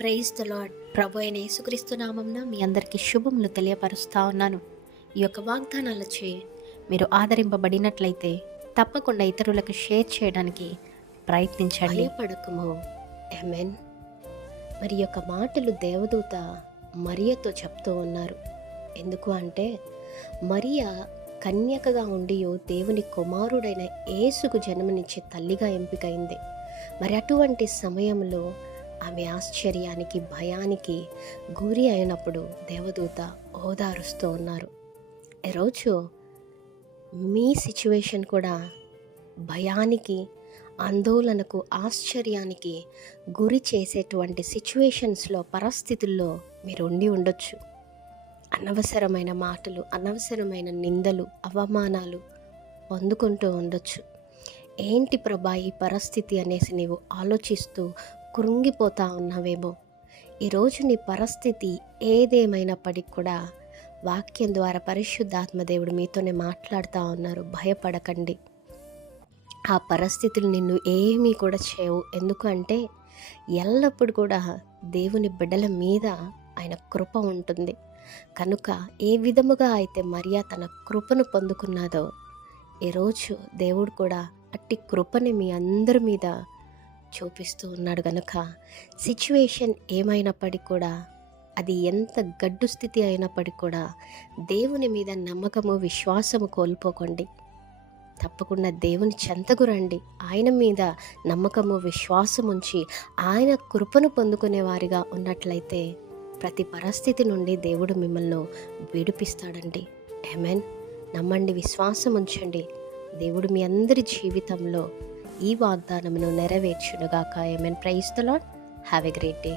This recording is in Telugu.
Praise the lord. ప్రభు అయిన యేసుక్రీస్తు నామమున మీ అందరికీ శుభములు తెలియపరుస్తా ఉన్నాను. ఈ యొక్క వాగ్దానాలచే మీరు ఆదరింపబడినట్లయితే తప్పకుండా ఇతరులకు షేర్ చేయడానికి ప్రయత్నించండి. భయపడకము. ఆమేన్. మరి ఈ యొక్క మాటలు దేవదూత మరియతో చెప్తూ ఉన్నారు. ఎందుకు అంటే మరియా కన్యకగా ఉండియో దేవుని కుమారుడైన యేసుకు జన్మనిచ్చే తల్లిగా ఎంపికైంది. మరి అటువంటి సమయంలో ఆమె ఆశ్చర్యానికి భయానికి గురి అయినప్పుడు దేవదూత ఓదారుస్తూ ఉన్నారు. ఈరోజు మీ సిచ్యువేషన్ కూడా భయానికి, ఆందోళనకు, ఆశ్చర్యానికి గురి చేసేటువంటి సిచ్యువేషన్స్లో, పరిస్థితుల్లో మీరు ఉండి ఉండొచ్చు. అనవసరమైన మాటలు, అనవసరమైన నిందలు, అవమానాలు పొందుకుంటూ ఉండొచ్చు. ఏంటి ప్రభా ఈ పరిస్థితి అనేసి నీవు ఆలోచిస్తూ కృంగిపోతా ఉన్నావేమో. ఈరోజు నీ పరిస్థితి ఏదేమైనప్పటికీ కూడా వాక్యం ద్వారా పరిశుద్ధాత్మదేవుడు మీతోనే మాట్లాడుతూ ఉన్నారు. భయపడకండి. ఆ పరిస్థితులు నిన్ను ఏమీ కూడా చేయవు. ఎందుకంటే ఎల్లప్పుడూ కూడా దేవుని బిడ్డల మీద ఆయన కృప ఉంటుంది. కనుక ఏ విధముగా అయితే మరియా తన కృపను పొందుకున్నదో ఈరోజు దేవుడు కూడా అట్టి కృపని మీ అందరి మీద చూపిస్తూ ఉన్నాడు. కనుక సిచ్యువేషన్ ఏమైనప్పటికీ కూడా, అది ఎంత గడ్డు స్థితి అయినప్పటికీ కూడా దేవుని మీద నమ్మకము, విశ్వాసము కోల్పోకండి. తప్పకుండా దేవుని చెంతకు రండి. ఆయన మీద నమ్మకము, విశ్వాసం ఉంచి ఆయన కృపను పొందుకునే వారిగా ఉన్నట్లయితే ప్రతి పరిస్థితి నుండి దేవుడు మిమ్మల్ని విడిపిస్తాడండి. ఆమేన్. నమ్మండి, విశ్వాసం ఉంచండి. దేవుడు మీ అందరి జీవితంలో ఈ వాగ్దానమును నెరవేర్చునుగాక. ఆమేన్. Praise the lord. Have a great day.